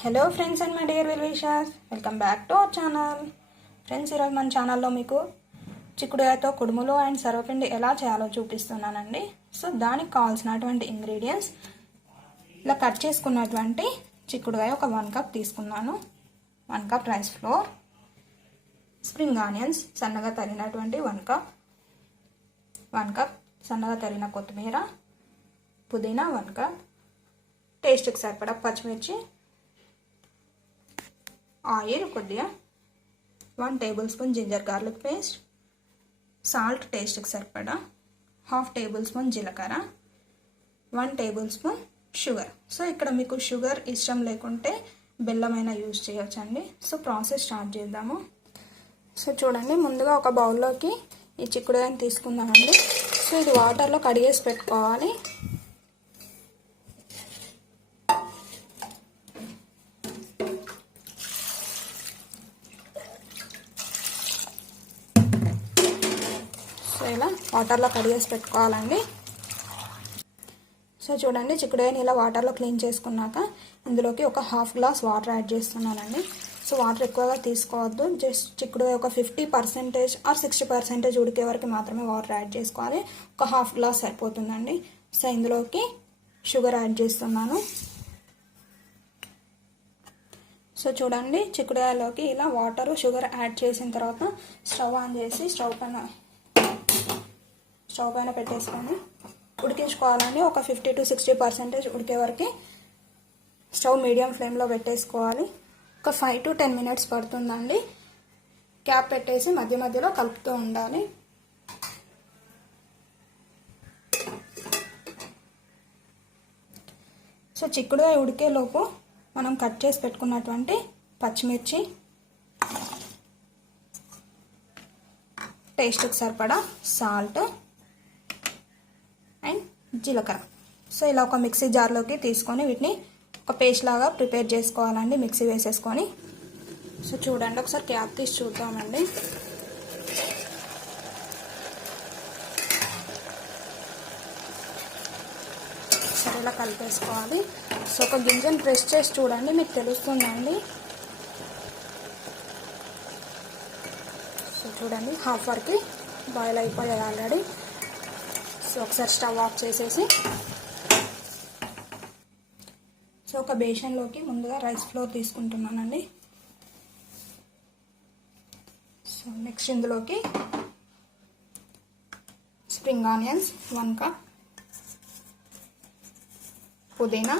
Hello friends and my dear well wishers, welcome back to our channel. Friends, ఈరోజు మన ఛానల్లో మీకు చిక్కుడుకాయతో కుడుములు అండ్ సర్వపిండి ఎలా చేయాలో చూపిస్తున్నానండి. సో దానికి కావాల్సినటువంటి ఇంగ్రీడియంట్స్ ఇలా కట్ చేసుకున్నటువంటి చిక్కుడుకాయ ఒక 1 కప్ తీసుకున్నాను, 1 cup rice flour, spring onions సన్నగా తరిగినటువంటి 1 కప్, 1 కప్ సన్నగా తరిగిన కొత్తిమీర, పుదీనా 1 కప్, టేస్ట్కి సరిపడా పచ్చిమిర్చి, ఆయిల్ కొద్దిగా, 1 tablespoon ginger garlic paste, salt టేస్ట్కి సరిపడా, 1/2 టేబుల్ స్పూన్ జీలకర్ర, 1 టేబుల్ స్పూన్ షుగర్. సో ఇక్కడ మీకు షుగర్ ఇష్టం లేకుంటే బెల్లమైనా యూజ్ చేయొచ్చండి. సో ప్రాసెస్ స్టార్ట్ చేద్దాము. సో చూడండి, ముందుగా ఒక బౌల్లోకి ఈ చిక్కుడుకాయని తీసుకుందామండి. సో ఇది వాటర్లో కడిగేసి పెట్టుకోవాలి. ఇలా వాటర్లో కడిగేసి పెట్టుకోవాలండి. సో చూడండి, చిక్కుడుకాయని ఇలా వాటర్లో క్లీన్ చేసుకున్నాక ఇందులోకి ఒక 1/2 గ్లాస్ వాటర్ యాడ్ చేస్తున్నానండి. సో వాటర్ ఎక్కువగా తీసుకోవద్దు, జస్ట్ చిక్కుడుకాయ ఒక 50% ఆర్ 60% ఉడికే వరకు మాత్రమే వాటర్ యాడ్ చేసుకోవాలి. ఒక 1/2 గ్లాస్ సరిపోతుందండి. సో ఇందులోకి షుగర్ యాడ్ చేస్తున్నాను. సో చూడండి, చిక్కుడుకాయలోకి ఇలా వాటర్ షుగర్ యాడ్ చేసిన తర్వాత స్టవ్ ఆన్ చేసి స్టవ్ పైన పెట్టేసుకొని ఉడికించుకోవాలండి. ఒక 50 to 60% ఉడికే వరకు స్టవ్ మీడియం ఫ్లేమ్లో పెట్టేసుకోవాలి. ఒక 5 to 10 మినిట్స్ పడుతుందండి. క్యాప్ పెట్టేసి మధ్య మధ్యలో కలుపుతూ ఉండాలి. సో చిక్కుడుకాయ ఉడికేలోపు మనం కట్ చేసి పెట్టుకున్నటువంటి పచ్చిమిర్చి, టేస్ట్కి సరిపడా సాల్ట్ అండ్ జీలకర్ర. సో ఇలా ఒక మిక్సీ జార్లోకి తీసుకొని వీటిని ఒక పేస్ట్ లాగా ప్రిపేర్ చేసుకోవాలండి, మిక్సీ వేసేసుకొని. సో చూడండి, ఒకసారి క్యాప్ తీసి చూద్దామండి. సరే ఇలా కలిపేసుకోవాలి. సో ఒక గింజను ప్రెస్ చేసి చూడండి, మీకు తెలుస్తుందండి. సో చూడండి, హాఫ్ వరకు బాయిల్ అయిపోయాయి ఆల్రెడీ. సో ఒకసారి స్టవ్ ఆఫ్ చేసేసి సో ఒక బేషన్లోకి ముందుగా రైస్ ఫ్లోర్ తీసుకుంటున్నానండి. సో నెక్స్ట్ ఇందులోకి స్ప్రింగ్ ఆనియన్స్ 1 కప్, పుదీనా,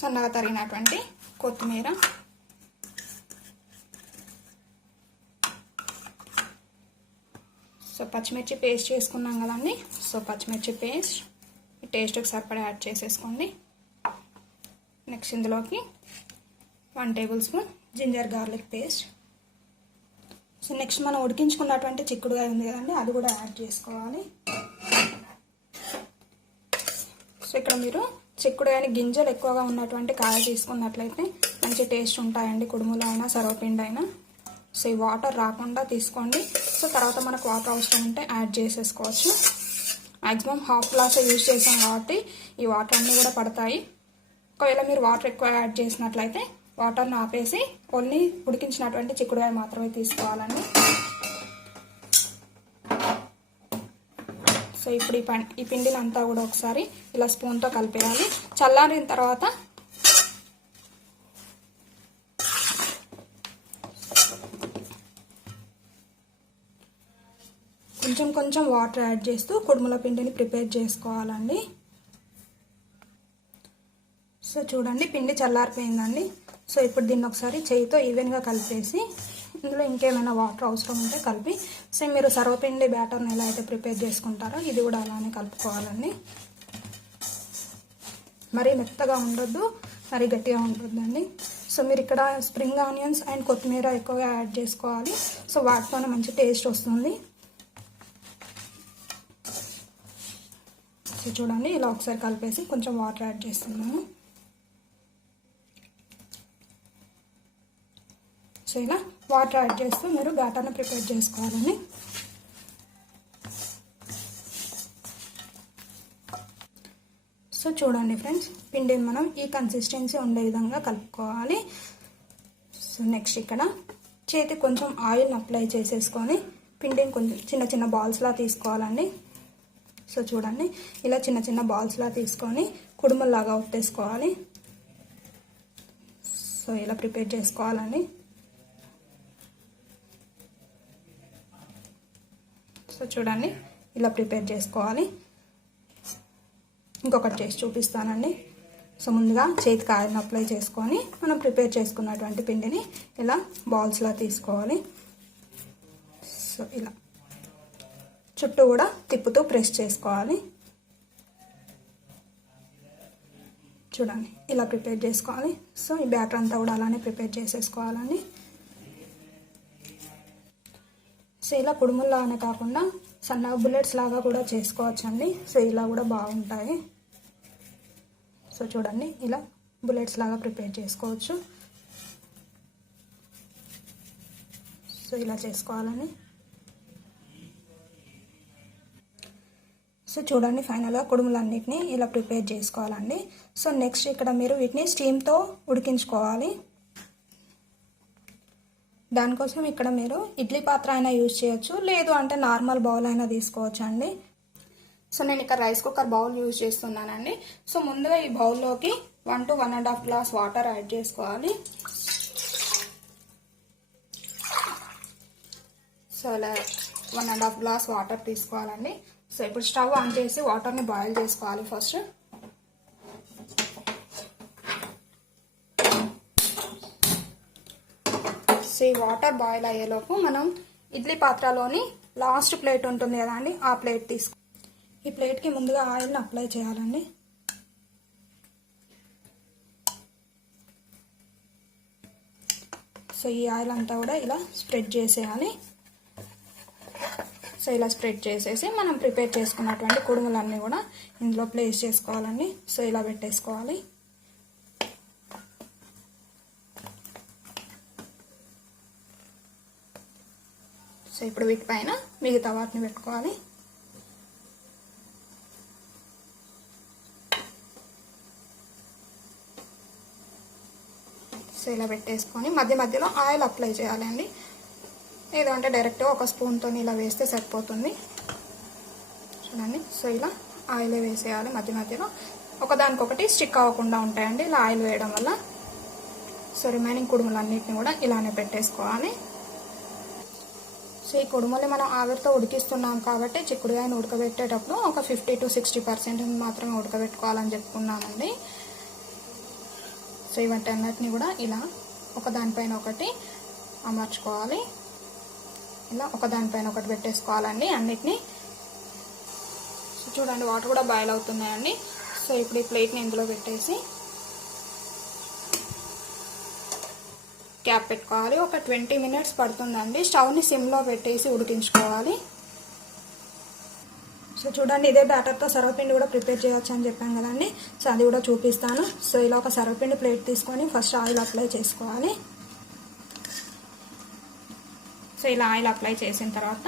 సన్నగా తరిగినటువంటి కొత్తిమీర, సో పచ్చిమిర్చి పేస్ట్ చేసుకున్నాం కదండి. సో పచ్చిమిర్చి పేస్ట్ టేస్ట్కి సరిపడా యాడ్ చేసేసుకోండి. నెక్స్ట్ ఇందులోకి 1 tablespoon ginger garlic paste. So next మనం ఉడికించుకున్నటువంటి చిక్కుడుకాయ ఉంది కదండి, అది కూడా యాడ్ చేసుకోవాలి. సో ఇక్కడ మీరు చిక్కుడుకాయని గింజలు ఎక్కువగా ఉన్నటువంటి కాయ తీసుకున్నట్లయితే మంచి టేస్ట్ ఉంటాయండి, కుడుములు అయినా సర్వపిండి అయినా. సో ఈ వాటర్ రాకుండా తీసుకోండి. సో తర్వాత మనకు వాటర్ అవసరం ఉంటే యాడ్ చేసేసుకోవచ్చు. మ్యాక్సిమం 1/2 గ్లాస్ యూజ్ చేసాం కాబట్టి ఈ వాటర్ అన్నీ కూడా పడతాయి. ఒకవేళ మీరు వాటర్ ఎక్కువ యాడ్ చేసినట్లయితే వాటర్ని ఆపేసి ఓన్లీ ఉడికించినటువంటి చిక్కుడుకాయ మాత్రమే తీసుకోవాలండి. సో ఇప్పుడు ఈ పిండిని అంతా కూడా ఒకసారి ఇలా స్పూన్తో కలిపేయాలి. చల్లారిన తర్వాత కొంచెం వాటర్ యాడ్ చేస్తూ కుడుముల పిండిని ప్రిపేర్ చేసుకోవాలండి. సో చూడండి, పిండి చల్లారిపోయిందండి. సో ఇప్పుడు దీన్ని ఒకసారి చేయితో ఈవెన్గా కలిపేసి ఇందులో ఇంకేమైనా వాటర్ అవసరం ఉంటే కలిపి సేమ్ మీరు సర్వపిండి బ్యాటర్ని ఎలా అయితే ప్రిపేర్ చేసుకుంటారో ఇది కూడా అలానే కలుపుకోవాలండి. మరీ మెత్తగా ఉండొద్దు, మరీ గట్టిగా ఉండొద్దండి. సో మీరు ఇక్కడ స్ప్రింగ్ ఆనియన్స్ అండ్ కొత్తిమీర ఎక్కువగా యాడ్ చేసుకోవాలి. సో వాటితోనే మంచి టేస్ట్ వస్తుంది. సో చూడండి, ఇలా ఒకసారి కలిపేసి కొంచెం వాటర్ యాడ్ చేస్తున్నాము. సో ఇలా వాటర్ యాడ్ చేస్తూ మీరు బ్యాటర్ని ప్రిపేర్ చేసుకోవాలని. సో చూడండి ఫ్రెండ్స్, పిండిని మనం ఈ కన్సిస్టెన్సీ ఉండే విధంగా కలుపుకోవాలి. సో నెక్స్ట్ ఇక్కడ చేతికి కొంచెం ఆయిల్ అప్లై చేసేసుకొని పిండిని కొంచెం చిన్న చిన్న బాల్స్లా తీసుకోవాలండి. సో చూడండి, ఇలా చిన్న చిన్న బాల్స్లా తీసుకొని కుడుముల్లాగా ఒత్తేసుకోవాలి. సో ఇలా ప్రిపేర్ చేసుకోవాలండి. సో చూడండి, ఇలా ప్రిపేర్ చేసుకోవాలి. ఇంకొకటి చేసి చూపిస్తానండి. సో ముందుగా చేతికి ఆయిల్ అప్లై చేసుకొని మనం ప్రిపేర్ చేసుకున్నటువంటి పిండిని ఇలా బాల్స్లా తీసుకోవాలి. సో ఇలా చుట్టూ కూడా తిప్పుతూ ప్రెస్ చేసుకోవాలి. చూడండి, ఇలా ప్రిపేర్ చేసుకోవాలి. సో ఈ బ్యాటర్ అంతా కూడా అలానే ప్రిపేర్ చేసేసుకోవాలండి. సో ఇలా కుడుముల్లానే కాకుండా సన్నగా బుల్లెట్స్ లాగా కూడా చేసుకోవచ్చండి. సో ఇలా కూడా బాగుంటాయి. సో చూడండి, ఇలా బుల్లెట్స్ లాగా ప్రిపేర్ చేసుకోవచ్చు. సో ఇలా చేసుకోవాలని. సో చూడండి, ఫైనల్గా కుడుములన్నిటిని ఇలా ప్రిపేర్ చేసుకోవాలండి. సో నెక్స్ట్ ఇక్కడ మీరు వీటిని స్టీమ్తో ఉడికించుకోవాలి. దానికోసం ఇక్కడ మీరు ఇడ్లీ పాత్ర అయినా యూజ్ చేయొచ్చు, లేదు అంటే నార్మల్ బౌల్ అయినా తీసుకోవచ్చు అండి. సో నేను ఇక్కడ రైస్ కుక్కర్ బౌల్ యూజ్ చేస్తున్నానండి. సో ముందుగా ఈ బౌల్లోకి 1 to 1.5 గ్లాస్ వాటర్ యాడ్ చేసుకోవాలి. సో ఇలా 1.5 గ్లాస్ వాటర్ తీసుకోవాలండి. సో ఇప్పుడు స్టవ్ ఆన్ చేసి వాటర్ని బాయిల్ చేసుకోవాలి ఫస్ట్. సో ఈ వాటర్ బాయిల్ అయ్యేలోపు మనం ఇడ్లీ పాత్రలోని లాస్ట్ ప్లేట్ ఉంటుంది కదా అండి, ఆ ప్లేట్ తీసుకో. ఈ ప్లేట్కి ముందుగా ఆయిల్ని అప్లై చేయాలండి. సో ఈ ఆయిల్ అంతా కూడా ఇలా స్ప్రెడ్ చేసేయాలి. సో ఇలా స్ప్రెడ్ చేసేసి మనం ప్రిపేర్ చేసుకున్నటువంటి కుడుములన్నీ కూడా ఇందులో ప్లేస్ చేసుకోవాలండి. సో ఇలా పెట్టేసుకోవాలి. సో ఇప్పుడు వీటిపైన మిగతా వాటిని పెట్టుకోవాలి. సో ఇలా పెట్టేసుకొని మధ్య మధ్యలో ఆయిల్ అప్లై చేయాలండి. లేదంటే డైరెక్ట్గా ఒక స్పూన్తో ఇలా వేస్తే సరిపోతుంది. చూడండి, సో ఇలా ఆయిల్ వేసేయాలి మధ్య మధ్యలో. ఒకదానికొకటి స్టిక్ అవ్వకుండా ఉంటాయండి ఇలా ఆయిల్ వేయడం వల్ల. సో రిమైనింగ్ కుడుములన్నిటిని కూడా ఇలానే పెట్టేసుకోవాలి. సో ఈ కుడుములు మనం ఆవిరితో ఉడికిస్తున్నాం కాబట్టి చిక్కుడుకాయను ఉడకబెట్టేటప్పుడు ఒక 50 to 60% మాత్రమే ఉడకబెట్టుకోవాలని చెప్పుకున్నామండి. సో ఇవన్నిటిని కూడా ఇలా ఒకదానిపైన ఒకటి అమర్చుకోవాలి. ఇలా ఒకదానిపైన ఒకటి పెట్టేసుకోవాలండి అన్నిటినీ. సో చూడండి, వాటర్ కూడా బాయిల్ అవుతున్నాయండి. సో ఇప్పుడు ఈ ప్లేట్ని ఇందులో పెట్టేసి క్యాప్ పెట్టుకోవాలి. ఒక 20 minutes పడుతుందండి. స్టవ్ని సిమ్లో పెట్టేసి ఉడికించుకోవాలి. సో చూడండి, ఇదే బ్యాటర్తో సర్వపిండి కూడా ప్రిపేర్ చేయవచ్చు అని చెప్పాను కదండి. సో అది కూడా చూపిస్తాను. సో ఇలా ఒక సర్వపిండి ప్లేట్ తీసుకొని ఫస్ట్ ఆయిల్ అప్లై చేసుకోవాలి. సో ఇలా ఆయిల్ అప్లై చేసిన తర్వాత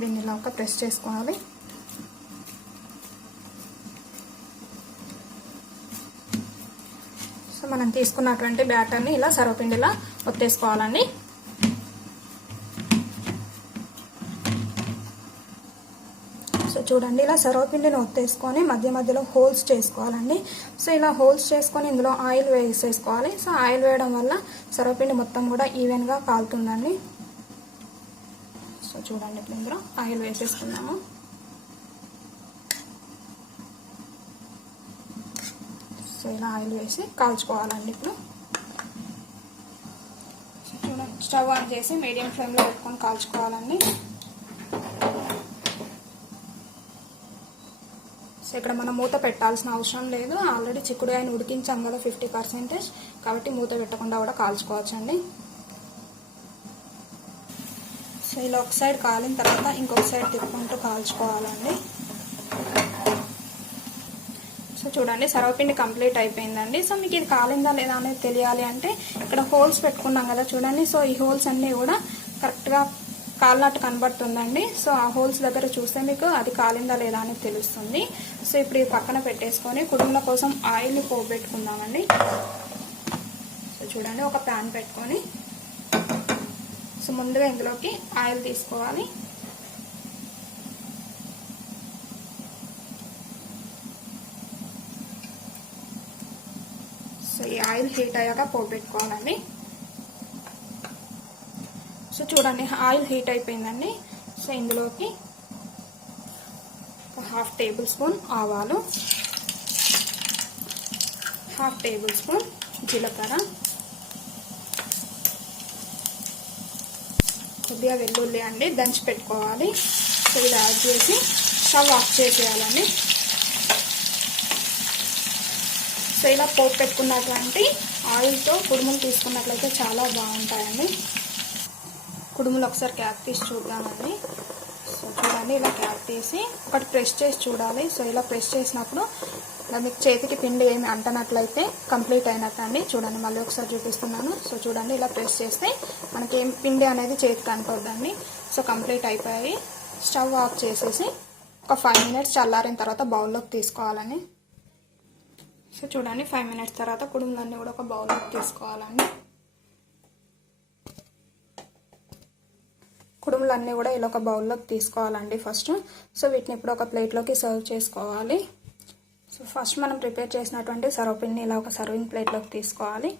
దీన్ని ఇలా ఒక ప్రెస్ చేసుకోవాలి. సో మనం తీసుకున్నటువంటి బ్యాటర్ని ఇలా సర్వపిండిలా ఒత్తేసుకోవాలండి. సో చూడండి, ఇలా సర్వపిండిని ఒత్తేసుకొని మధ్య మధ్యలో హోల్స్ చేసుకోవాలండి. సో ఇలా హోల్స్ చేసుకొని ఇందులో ఆయిల్ వేసేసుకోవాలి. సో ఆయిల్ వేయడం వల్ల సర్వపిండి మొత్తం కూడా ఈవెన్గా కాలుతుందండి. సో చూడండి, ఇప్పుడు ఇందులో ఆయిల్ వేసేసుకున్నాము. సో ఇలా ఆయిల్ వేసి కాల్చుకోవాలండి. ఇప్పుడు చూడండి, స్టవ్ ఆన్ చేసి మీడియం ఫ్లేమ్లో పెట్టుకొని కాల్చుకోవాలండి. సో ఇక్కడ మనం మూత పెట్టాల్సిన అవసరం లేదు. ఆల్రెడీ చిక్కుడుకాయని ఉడికించాం కదా 50%, కాబట్టి మూత పెట్టకుండా కూడా కాల్చుకోవచ్చండి. సో ఇలా ఒక సైడ్ కాలిన తర్వాత ఇంకొక సైడ్ తిప్పుకుంటూ కాల్చుకోవాలండి. సో చూడండి, సర్వపిండి కంప్లీట్ అయిపోయిందండి. సో మీకు ఇది కాలిందా లేదా అనేది తెలియాలి అంటే ఇక్కడ హోల్స్ పెట్టుకున్నాం కదా చూడండి. సో ఈ హోల్స్ అన్నీ కూడా కరెక్ట్గా కాలినట్టు కనబడుతుందండి. సో ఆ హోల్స్ దగ్గర చూస్తే మీకు అది కాలిందా లేదా అని తెలుస్తుంది. సో ఇప్పుడు ఈ పక్కన పెట్టేసుకొని కుడుముల కోసం ఆయిల్ని పోబెట్టుకుందామండి. సో చూడండి, ఒక ప్యాన్ పెట్టుకొని సో ముందుగా ఇందులోకి ఆయిల్ తీసుకోవాలి. సో ఈ ఆయిల్ హీట్ అయ్యాక పోబెట్టుకోవాలండి. సో చూడండి, ఆయిల్ హీట్ అయిపోయిందండి. సో ఇందులోకి 1/2 టేబుల్ స్పూన్ ఆవాలు, 1/2 టేబుల్ స్పూన్ జీలకర్ర, కొద్దిగా వెల్లుల్లి అండి దంచి పెట్టుకోవాలి. సో ఇది యాడ్ చేసి స్టవ్ ఆఫ్ చేసేయాలండి. సో ఇలా పోపు పెట్టుకున్నటువంటి ఆయిల్తో కుడుములు తీసుకున్నట్లయితే చాలా బాగుంటాయండి. కుడుములు ఒకసారి క్యాప్ తీసి చూద్దామండి. సో చూడండి, ఇలా క్యాప్ తీసి ఒకటి ప్రెస్ చేసి చూడాలి. సో ఇలా ప్రెస్ చేసినప్పుడు మీకు చేతికి పిండి ఏమి అంటనట్లయితే కంప్లీట్ అయినట్టు అండి. చూడండి, మళ్ళీ ఒకసారి చూపిస్తున్నాను. సో చూడండి, ఇలా ప్రెస్ చేస్తే మనకి ఏం పిండి అనేది చేతికి అంటొద్దండి. సో కంప్లీట్ అయిపోయాయి. స్టవ్ ఆఫ్ చేసేసి ఒక 5 మినిట్స్ చల్లారిన తర్వాత బౌల్లోకి తీసుకోవాలండి. సో చూడండి, 5 మినిట్స్ తర్వాత కుడుములన్నీ కూడా ఒక బౌల్లోకి తీసుకోవాలండి. కుడుములన్నీ కూడా ఇలా ఒక బౌల్లోకి తీసుకోవాలండి ఫస్ట్. సో వీటిని ఇప్పుడు ఒక ప్లేట్లోకి సర్వ్ చేసుకోవాలి. సో ఫస్ట్ మనం ప్రిపేర్ చేసినటువంటి సర్వపిండిని ఇలా ఒక సర్వింగ్ ప్లేట్లోకి తీసుకోవాలి.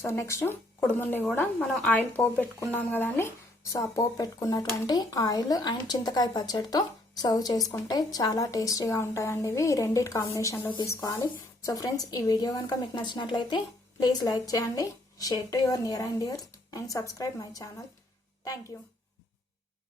సో నెక్స్ట్ కుడుముల్ని కూడా మనం ఆయిల్ పోపు పెట్టుకున్నాం కదండి. సో ఆ పోపు పెట్టుకున్నటువంటి ఆయిల్ అండ్ చింతకాయ పచ్చడితో సర్వ్ చేసుకుంటే చాలా టేస్టీగా ఉంటాయండి. ఇవి రెండింటి కాంబినేషన్లో తీసుకోవాలి. సో ఫ్రెండ్స్, ఈ వీడియో కనుక మీకు నచ్చినట్లయితే ప్లీజ్ లైక్ చేయండి, share to your near and dears and subscribe my channel. Thank you.